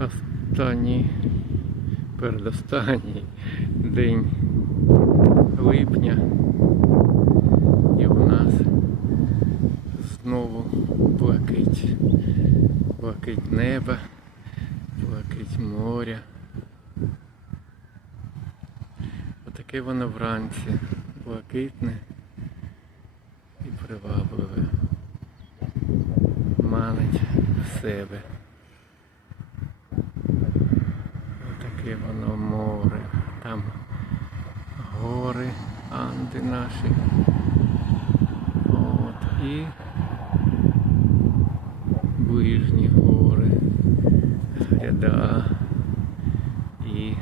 Останній, передостанній день липня. І у нас знову блакить. Блакить неба, блакить моря. Отаке воно вранці. Блакитне і привабливе. Манить в себе. яке воно море. Там гори, анти наші. От, І ближні гори, гряда і